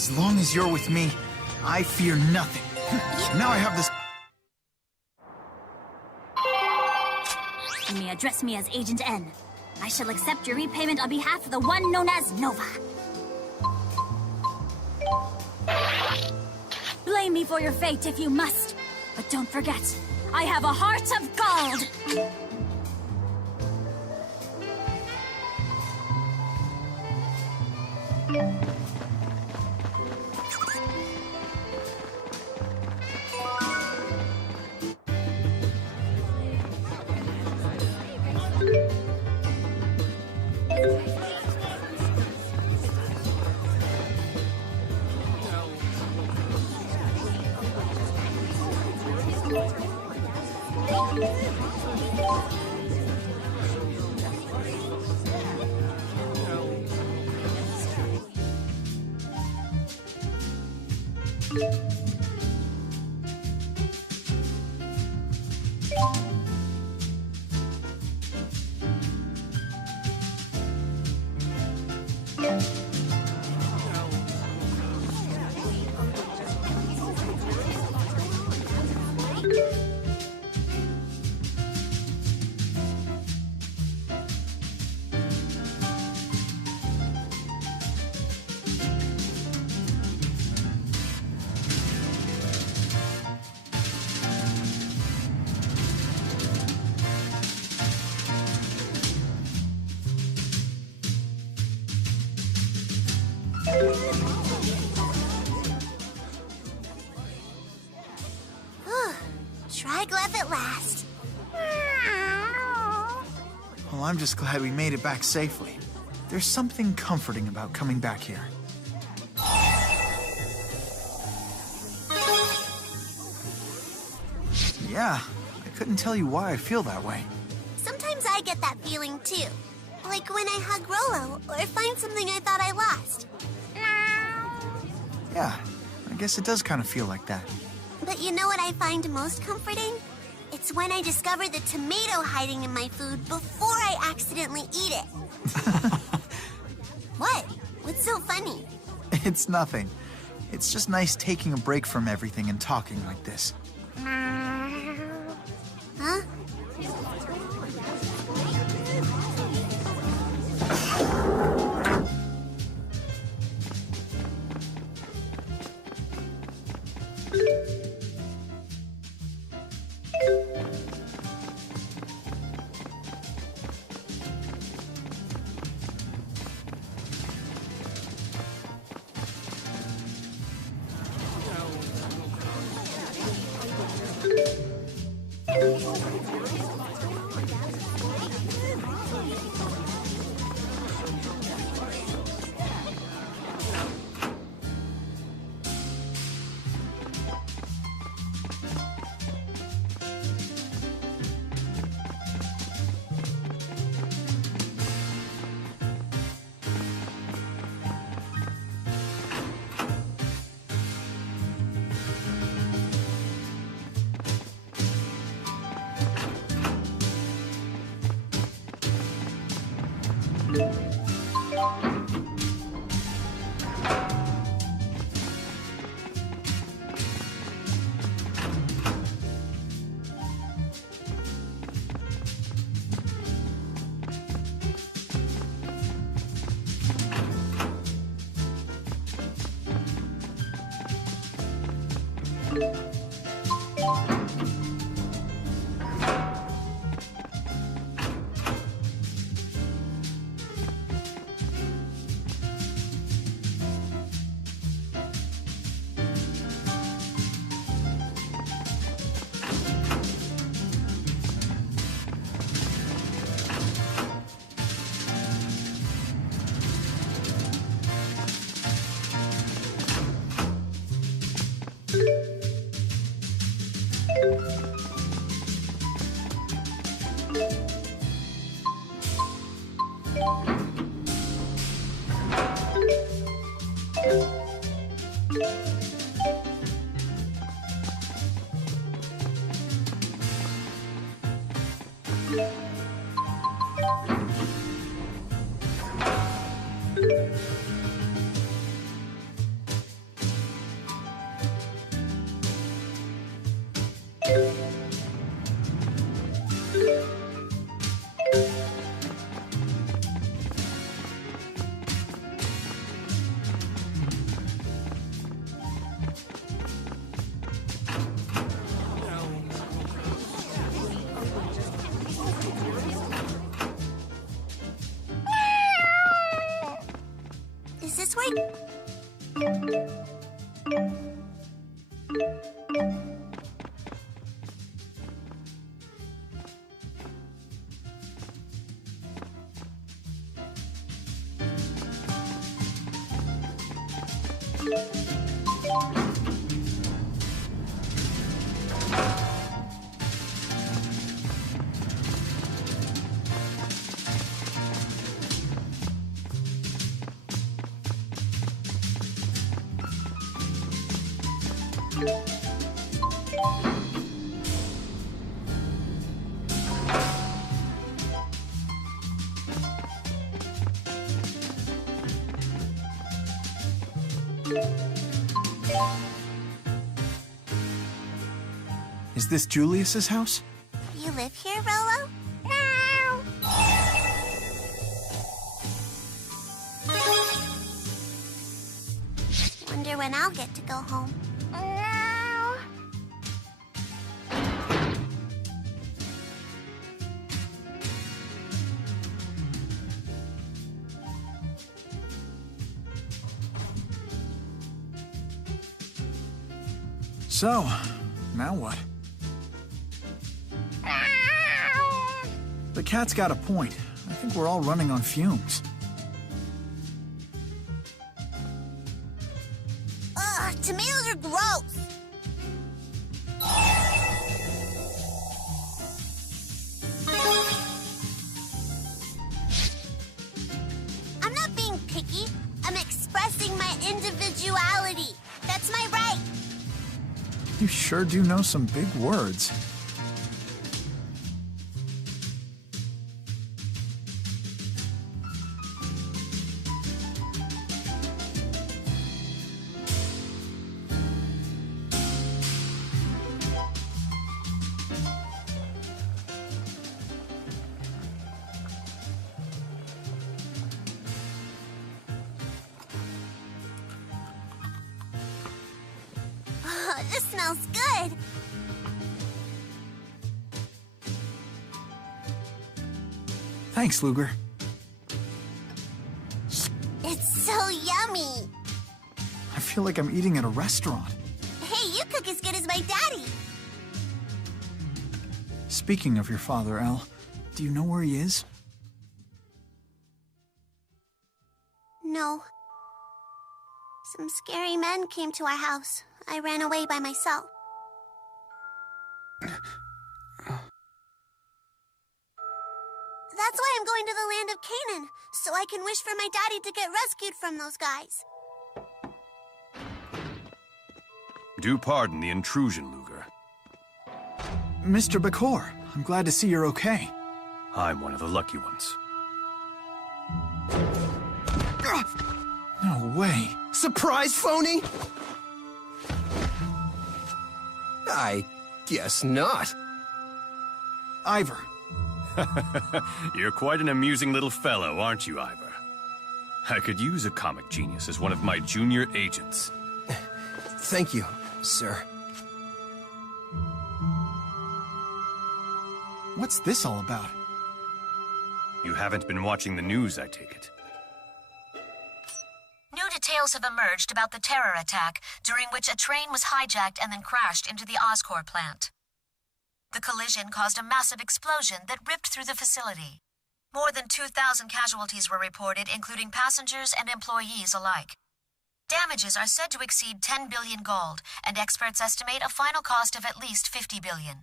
As long as you're with me, I fear nothing. Now I have this... You may address me as Agent N. I shall accept your repayment on behalf of the one known as Nova. Blame me for your fate if you must. But don't forget, I have a heart of gold! Try Glyph at last. Well, I'm just glad we made it back safely. There's something comforting about coming back here. Yeah, I couldn't tell you why I feel that way. Sometimes I get that feeling too. Like when I hug Rollo or find something I thought I lost. Yeah, I guess it does kind of feel like that. But you know what I find most comforting? It's when I discover the tomato hiding in my food before I accidentally eat it. What? What's so funny? It's nothing. It's just nice taking a break from everything and talking like this. Huh? Is this where... Is this Julius's house? You live here, Rollo? Wonder when I'll get to go home. So, now what? The cat's got a point. I think we're all running on fumes. Ugh, tomatoes are gross. I'm not being picky. I'm expressing my individuality. That's my right. You sure do know some big words. This smells good. Thanks, Luger. It's so yummy. I feel like I'm eating at a restaurant. Hey, you cook as good as my daddy. Speaking of your father, Al, do you know where he is? No. Some scary men came to our house. I ran away by myself. That's why I'm going to the land of Canaan, so I can wish for my daddy to get rescued from those guys. Do pardon the intrusion, Luger. Mr. Bakor, I'm glad to see you're okay. I'm one of the lucky ones. No way. Surprise, phony? I guess not. Ivor. You're quite an amusing little fellow, aren't you, Ivor? I could use a comic genius as one of my junior agents. Thank you, sir. What's this all about? You haven't been watching the news, I take it. New details have emerged about the terror attack, during which a train was hijacked and then crashed into the Oscorp plant. The collision caused a massive explosion that ripped through the facility. More than 2,000 casualties were reported, including passengers and employees alike. Damages are said to exceed 10 billion gold, and experts estimate a final cost of at least 50 billion.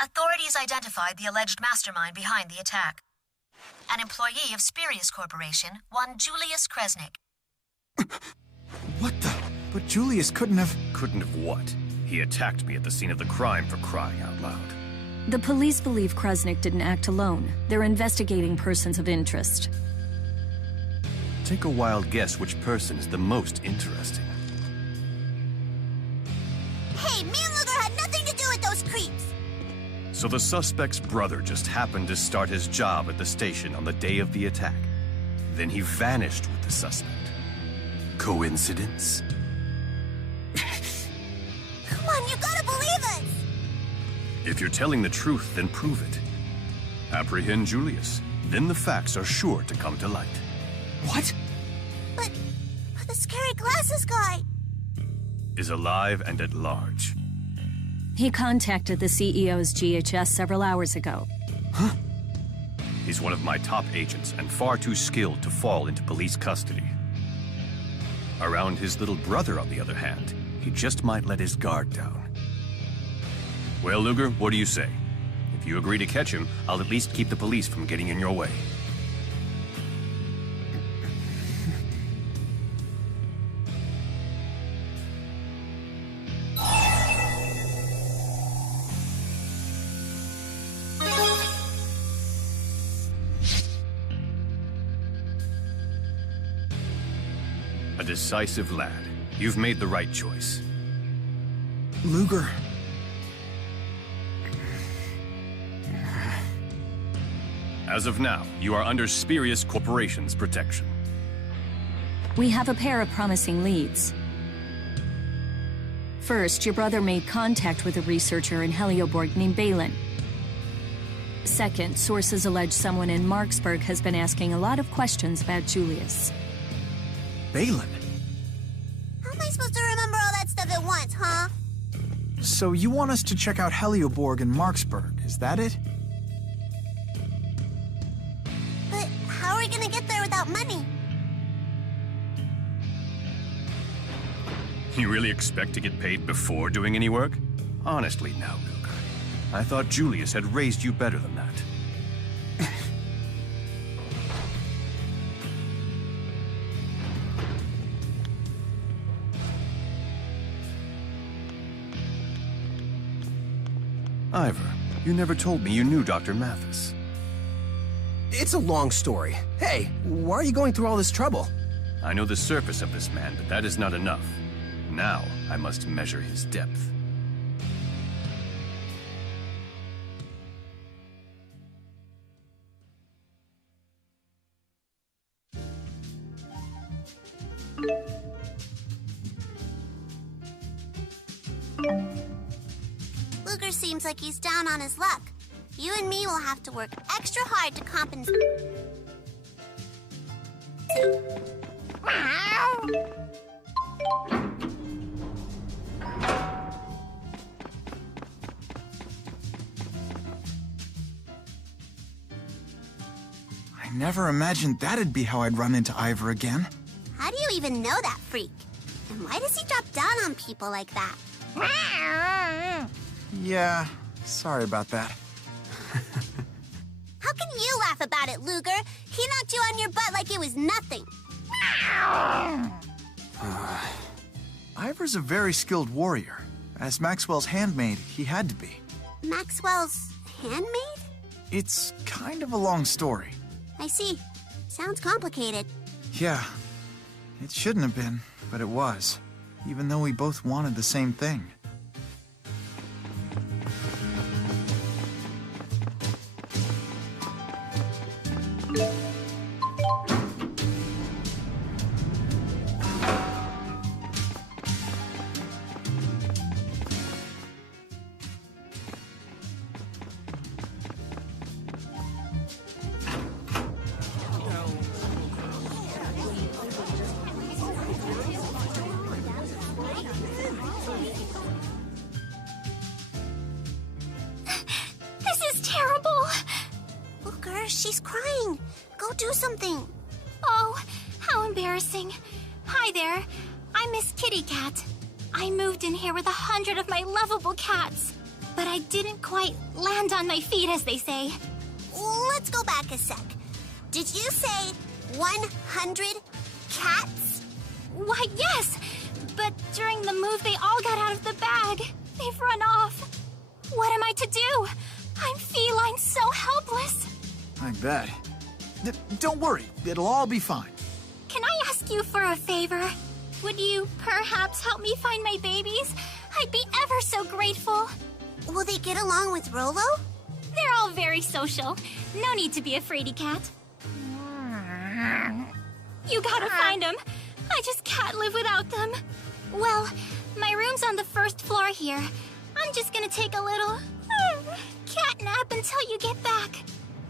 Authorities identified the alleged mastermind behind the attack. An employee of Spurious Corporation, one Julius Kresnik. What the? But Julius couldn't have... Couldn't have what? He attacked me at the scene of the crime, for crying out loud. The police believe Kresnik didn't act alone. They're investigating persons of interest. Take a wild guess which person is the most interesting. Hey, me and Luger had nothing to do with those creeps. So the suspect's brother just happened to start his job at the station on the day of the attack. Then he vanished with the suspect. Coincidence? Come on, you gotta believe us! If you're telling the truth, then prove it. Apprehend Julius. Then the facts are sure to come to light. What? But the scary glasses guy... Is alive and at large. He contacted the CEO's GHS several hours ago. Huh? He's one of my top agents and far too skilled to fall into police custody. Around his little brother, on the other hand, he just might let his guard down. Well, Luger, what do you say? If you agree to catch him, I'll at least keep the police from getting in your way. A decisive lad. You've made the right choice. Luger. As of now, you are under Spurious Corporation's protection. We have a pair of promising leads. First, your brother made contact with a researcher in Helioborg named Balin. Second, sources allege someone in Marksburg has been asking a lot of questions about Julius. Balin? How am I supposed to remember all that stuff at once, huh? So you want us to check out Helioborg and Marksburg, is that it? But how are we gonna get there without money? You really expect to get paid before doing any work? Honestly now, Luke. I thought Julius had raised you better than that. Ivor, you never told me you knew Dr. Mathis. It's a long story. Hey, why are you going through all this trouble? I know the surface of this man, but that is not enough. Now, I must measure his depth. Luger seems like he's down on his luck. You and me will have to work extra hard to compensate. I never imagined that'd be how I'd run into Ivor again. How do you even know that freak? And why does he drop down on people like that? Yeah, sorry about that. How can you laugh about it, Luger? He knocked you on your butt like it was nothing. Ivor's a very skilled warrior. As Maxwell's handmaid, he had to be. Maxwell's handmaid? It's kind of a long story. I see. Sounds complicated. Yeah, it shouldn't have been, but it was. Even though we both wanted the same thing. This is terrible! Luger, she's crying. Go do something. Oh, how embarrassing. Hi there. I'm Miss Kitty Cat. I moved in here with 100 of my lovable cats. But I didn't quite land on my feet, as they say. Let's go back a sec. Did you say 100 cats? Why, yes! But during the move, they all got out of the bag. They've run off. What am I to do? I'm feline, so helpless. I bet. Don't worry, it'll all be fine. Can I ask you for a favor? Would you perhaps help me find my babies? I'd be ever so grateful. Will they get along with Rolo? They're all very social. No need to be a fraidy cat. You gotta find them. I just can't live without them. Well, my room's on the first floor here. I'm just gonna take a little cat nap until you get back.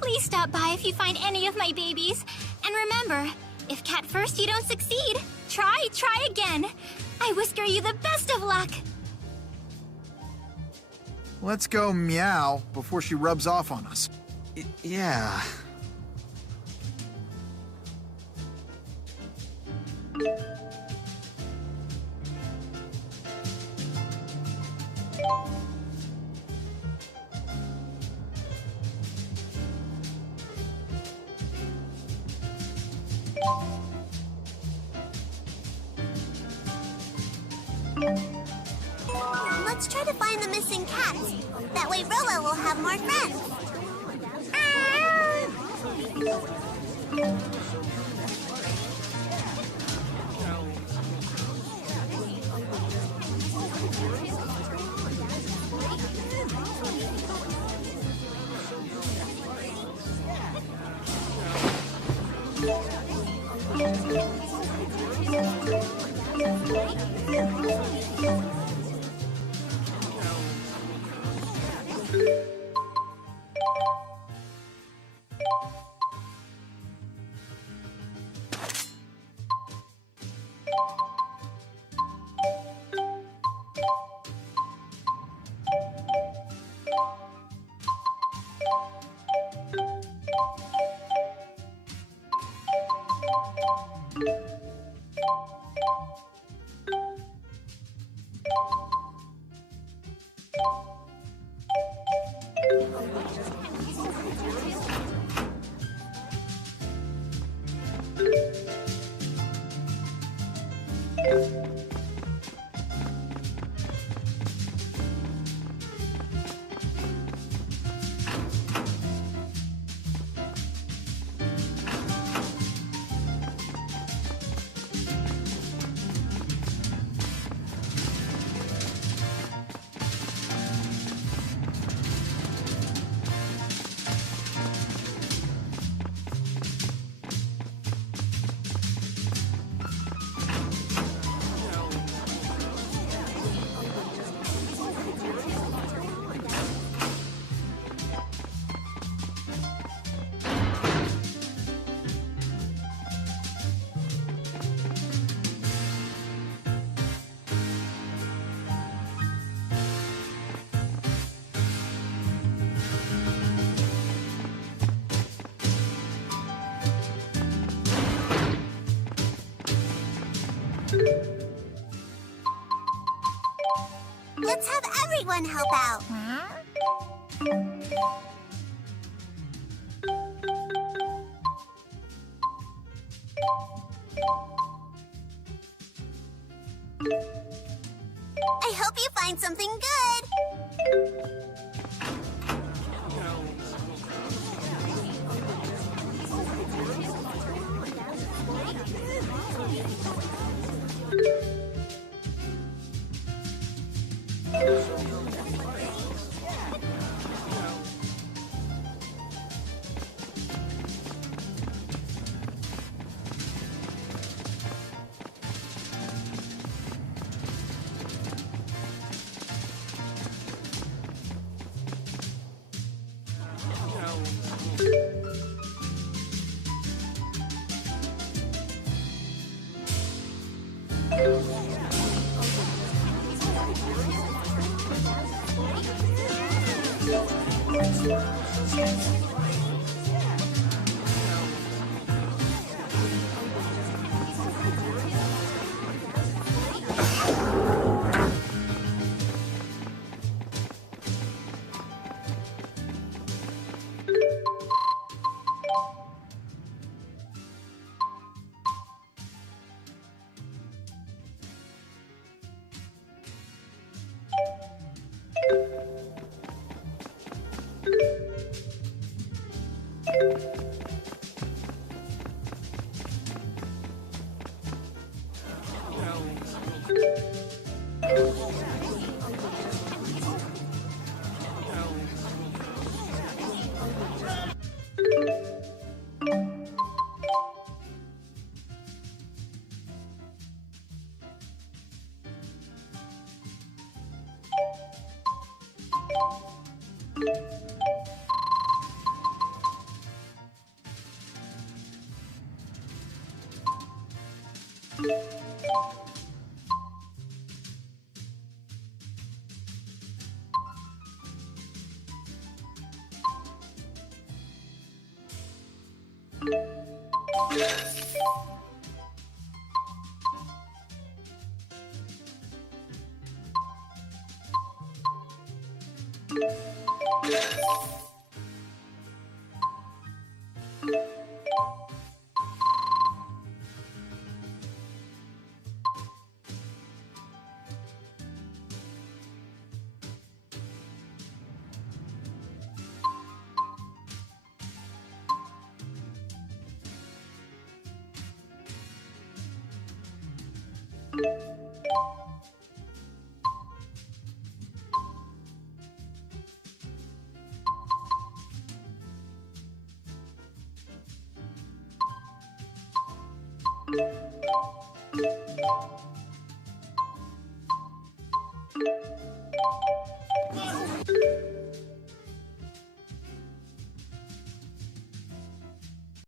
Please stop by if you find any of my babies. And remember, if cat first you don't succeed, try again. I whisker you the best of luck. Let's go meow before she rubs off on us. Yeah. Let's try to find the missing cats. That way Rolo will have more friends. Let's have everyone help out. I hope you find something good.